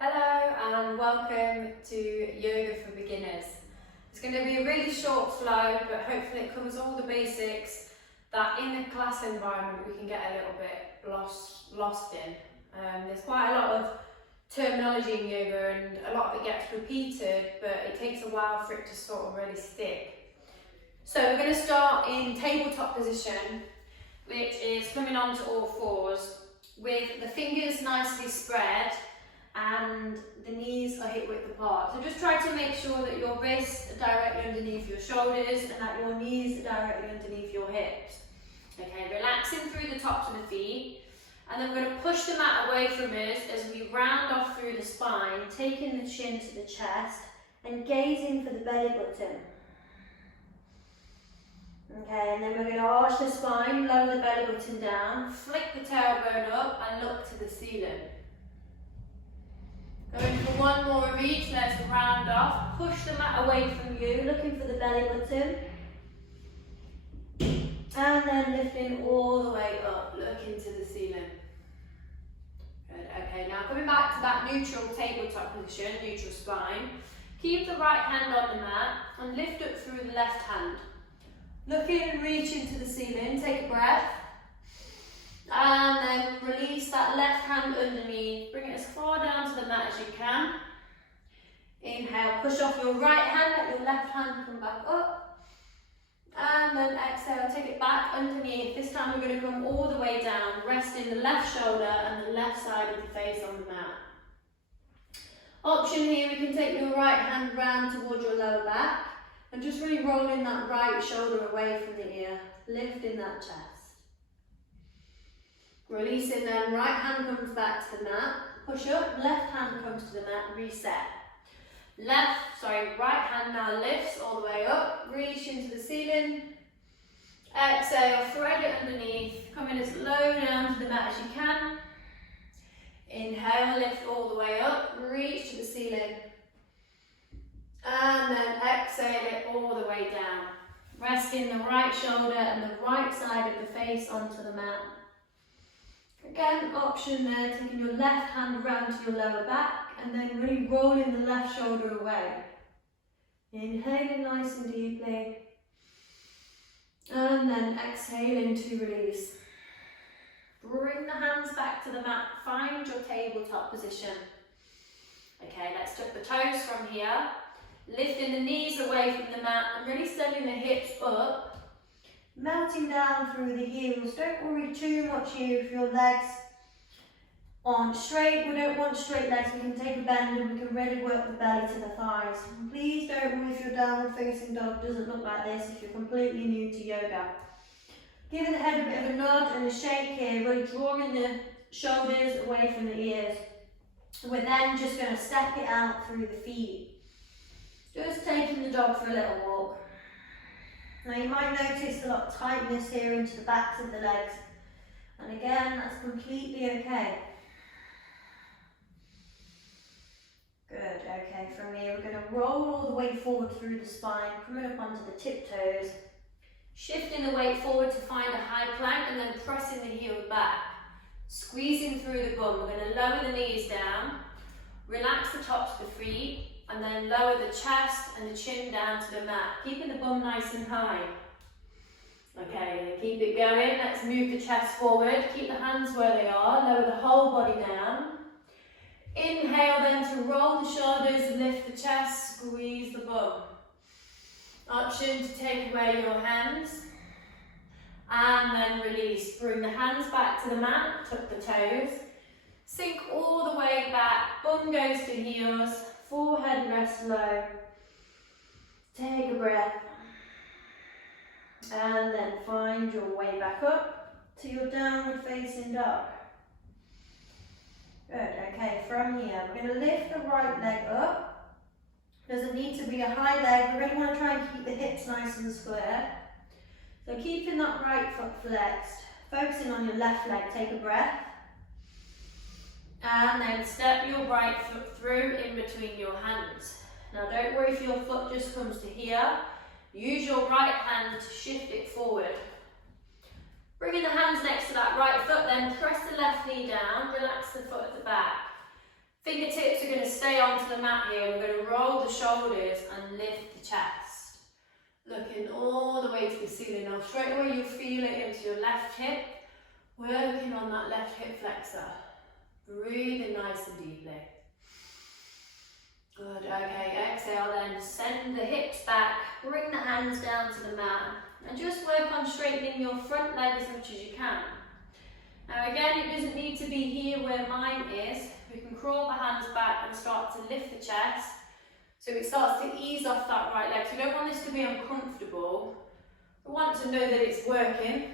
Hello and welcome to Yoga for Beginners. It's going to be a really short flow, but hopefully it covers all the basics that in the class environment we can get a little bit lost in. There's quite a lot of terminology in yoga and a lot of it gets repeated, but it takes a while for it to sort of really stick. So we're going to start in tabletop position, which is coming onto all fours with the fingers nicely spread and the knees are hip width apart. So just try to make sure that your wrists are directly underneath your shoulders and that your knees are directly underneath your hips. Okay, relaxing through the tops of the feet, and then we're going to push the mat away from us as we round off through the spine, taking the chin to the chest and gazing for the belly button. Okay, and then we're going to arch the spine, lower the belly button down, flick the tailbone up and look to the ceiling. Going for one more of each, let's round off, push the mat away from you, looking for the belly button. And then lifting all the way up, looking to the ceiling. Good, okay, now coming back to that neutral tabletop position, neutral spine. Keep the right hand on the mat and lift up through the left hand. Looking and reaching to the ceiling, take a breath. And then release that left hand underneath, bring it as far down to the mat as you can. Inhale, push off your right hand, let your left hand come back up. And then exhale, take it back underneath. This time we're going to come all the way down, resting the left shoulder and the left side of the face on the mat. Option here, we can take your right hand round towards your lower back and just really rolling that right shoulder away from the ear, lifting that chest. Releasing then, right hand comes back to the mat, push up, left hand comes to the mat, reset. Right hand now lifts all the way up, reach into the ceiling. Exhale, thread it underneath, coming as low down to the mat as you can. Inhale, lift all the way up, reach to the ceiling. And then exhale it all the way down. Resting the right shoulder and the right side of the face onto the mat. Again, option there, taking your left hand around to your lower back and then really rolling the left shoulder away. Inhaling nice and deeply. And then exhaling to release. Bring the hands back to the mat, find your tabletop position. Okay, let's tuck the toes from here. Lifting the knees away from the mat and really sending the hips up. Melting down through the heels. Don't worry too much here if your legs aren't straight. We don't want straight legs. We can take a bend and we can really work the belly to the thighs. And please don't worry if your downward facing dog doesn't look like this if you're completely new to yoga. Giving the head a bit of a nod and a shake here, really drawing the shoulders away from the ears. We're then just going to step it out through the feet. Just taking the dog for a little walk. Now you might notice a lot of tightness here into the backs of the legs. And again, that's completely okay. Good, okay, from here we're going to roll all the way forward through the spine, coming up onto the tiptoes. Shifting the weight forward to find a high plank and then pressing the heels back. Squeezing through the bum, we're going to lower the knees down. Relax the tops of the feet. And then lower the chest and the chin down to the mat, keeping the bum nice and high. Okay, keep it going. Let's move the chest forward. Keep the hands where they are. Lower the whole body down. Inhale then to roll the shoulders, lift the chest, squeeze the bum. Option to take away your hands. And then release. Bring the hands back to the mat, tuck the toes. Sink all the way back, bum goes to heels. Forehead rests low. Take a breath. And then find your way back up to your downward facing dog. Good, okay, from here, we're going to lift the right leg up. Doesn't need to be a high leg, we really want to try and keep the hips nice and square. So keeping that right foot flexed, focusing on your left leg, take a breath. And then step your right foot through in between your hands. Now don't worry if your foot just comes to here. Use your right hand to shift it forward. Bringing the hands next to that right foot, then press the left knee down, relax the foot at the back. Fingertips are going to stay onto the mat here. We're going to roll the shoulders and lift the chest. Looking all the way to the ceiling. Now straight away you'll feel it into your left hip. Working on that left hip flexor. Breathing nice and deeply. Good, okay, exhale then. Send the hips back. Bring the hands down to the mat. And just work on straightening your front leg as much as you can. Now again, it doesn't need to be here where mine is. We can crawl the hands back and start to lift the chest. So it starts to ease off that right leg. So we don't want this to be uncomfortable. We want to know that it's working.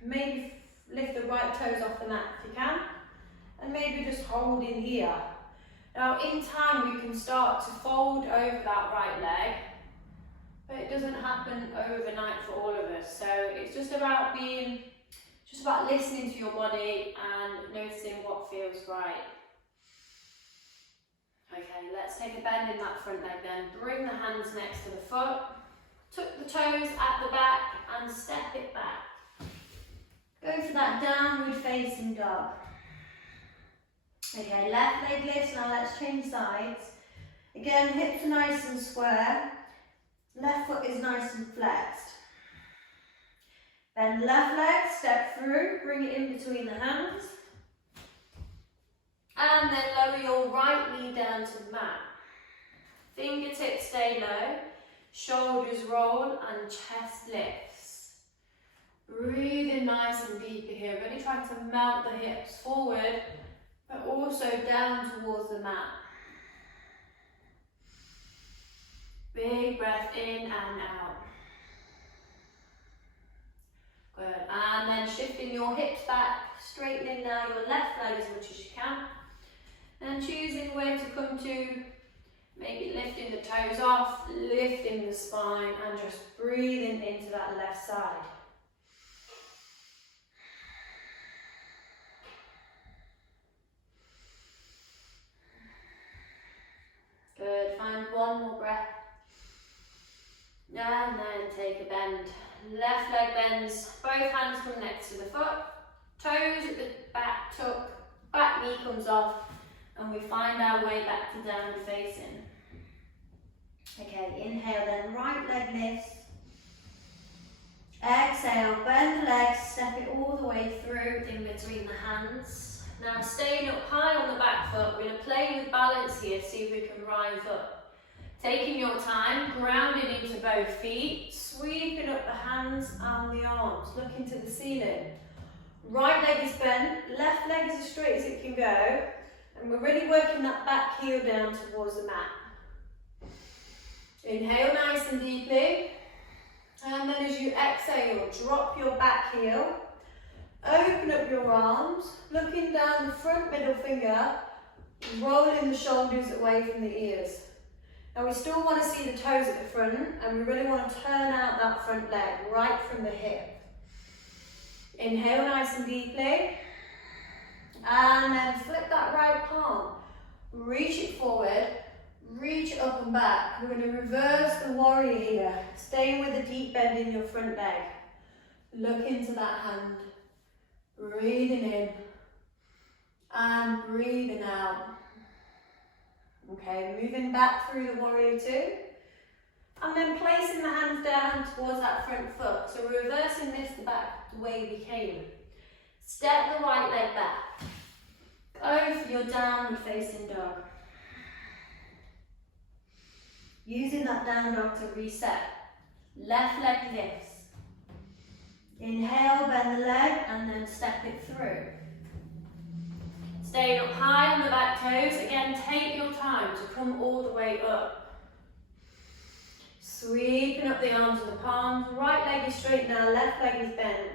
Maybe lift the right toes off the mat if you can. And maybe just hold in here. Now in time we can start to fold over that right leg. But it doesn't happen overnight for all of us. So it's just about listening to your body and noticing what feels right. Okay, let's take a bend in that front leg then. Bring the hands next to the foot. Tuck the toes at the back and step it back. Go for that downward facing dog. Okay, left leg lifts. Now let's change sides. Again, hips are nice and square. Left foot is nice and flexed. Then left leg, step through, bring it in between the hands. And then lower your right knee down to the mat. Fingertips stay low, shoulders roll and chest lifts. Breathing nice and deeply here, really trying to melt the hips forward, but also down towards the mat. Big breath in and out. Good, and then shifting your hips back, straightening now your left leg as much as you can. And choosing where to come to, maybe lifting the toes off, lifting the spine and just breathing into that left side. Good, find one more breath. And then take a bend. Left leg bends, both hands come next to the foot. Toes at the back tuck, back knee comes off. And we find our way back to downward facing. Okay, inhale then, right leg lifts. Exhale, bend the legs, step it all the way through in between the hands. Now staying up high on the back foot, we're going to play with balance here, see if we can rise up. Taking your time, grounding into both feet, sweeping up the hands and the arms, looking to the ceiling. Right leg is bent, left leg is as straight as it can go. And we're really working that back heel down towards the mat. Inhale nice and deeply. And then as you exhale, drop your back heel. Open up your arms, looking down the front middle finger, rolling the shoulders away from the ears. Now we still want to see the toes at the front, and we really want to turn out that front leg right from the hip. Inhale nice and deeply. And then flip that right palm, reach it forward, reach it up and back. We're going to reverse the warrior here, staying with a deep bend in your front leg. Look into that hand, breathing in and breathing out. Okay, moving back through the warrior two. And then placing the hands down towards that front foot. So we're reversing this back the way we came. Step the right leg back. Go for your downward facing dog. Using that down dog to reset. Left leg lifts. Inhale, bend the leg and then step it through. Staying up high on the back toes. Again, take your time to come all the way up. Sweeping up the arms and the palms. Right leg is straight now, left leg is bent.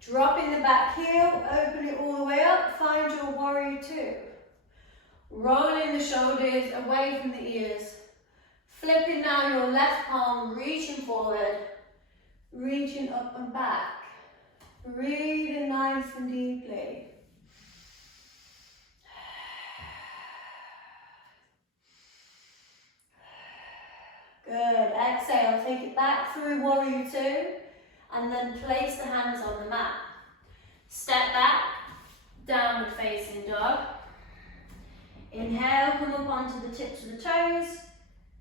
Dropping the back heel, open it all the way up, find your warrior two. Rolling the shoulders away from the ears. Flipping now your left palm, reaching forward, reaching up and back. Breathing nice and deeply. Good, exhale, take it back through warrior two. And then place the hands on the mat. Step back, downward facing dog. toes.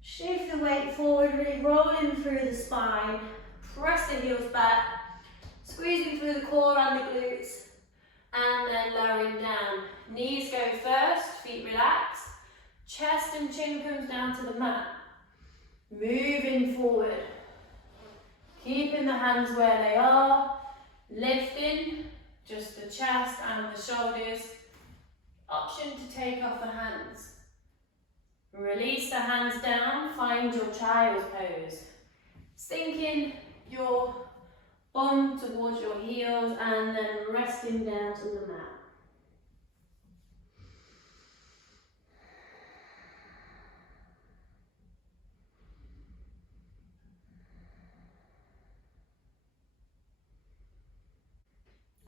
Shift the weight forward, really rolling through the spine. Press the heels back, squeezing through the core and the glutes, and then lowering down. Knees go first, feet relax. Chest and chin comes down to the mat. Moving forward. Keeping the hands where they are. Lifting just the chest and the shoulders. Option to take off the hands. Release the hands down, find your child's pose. Sinking your bum towards your heels and then resting down to the mat.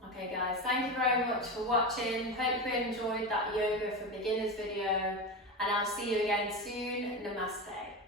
Okay guys, thank you very much for watching. Hope you enjoyed that yoga for beginners video, and I'll see you again soon. Namaste.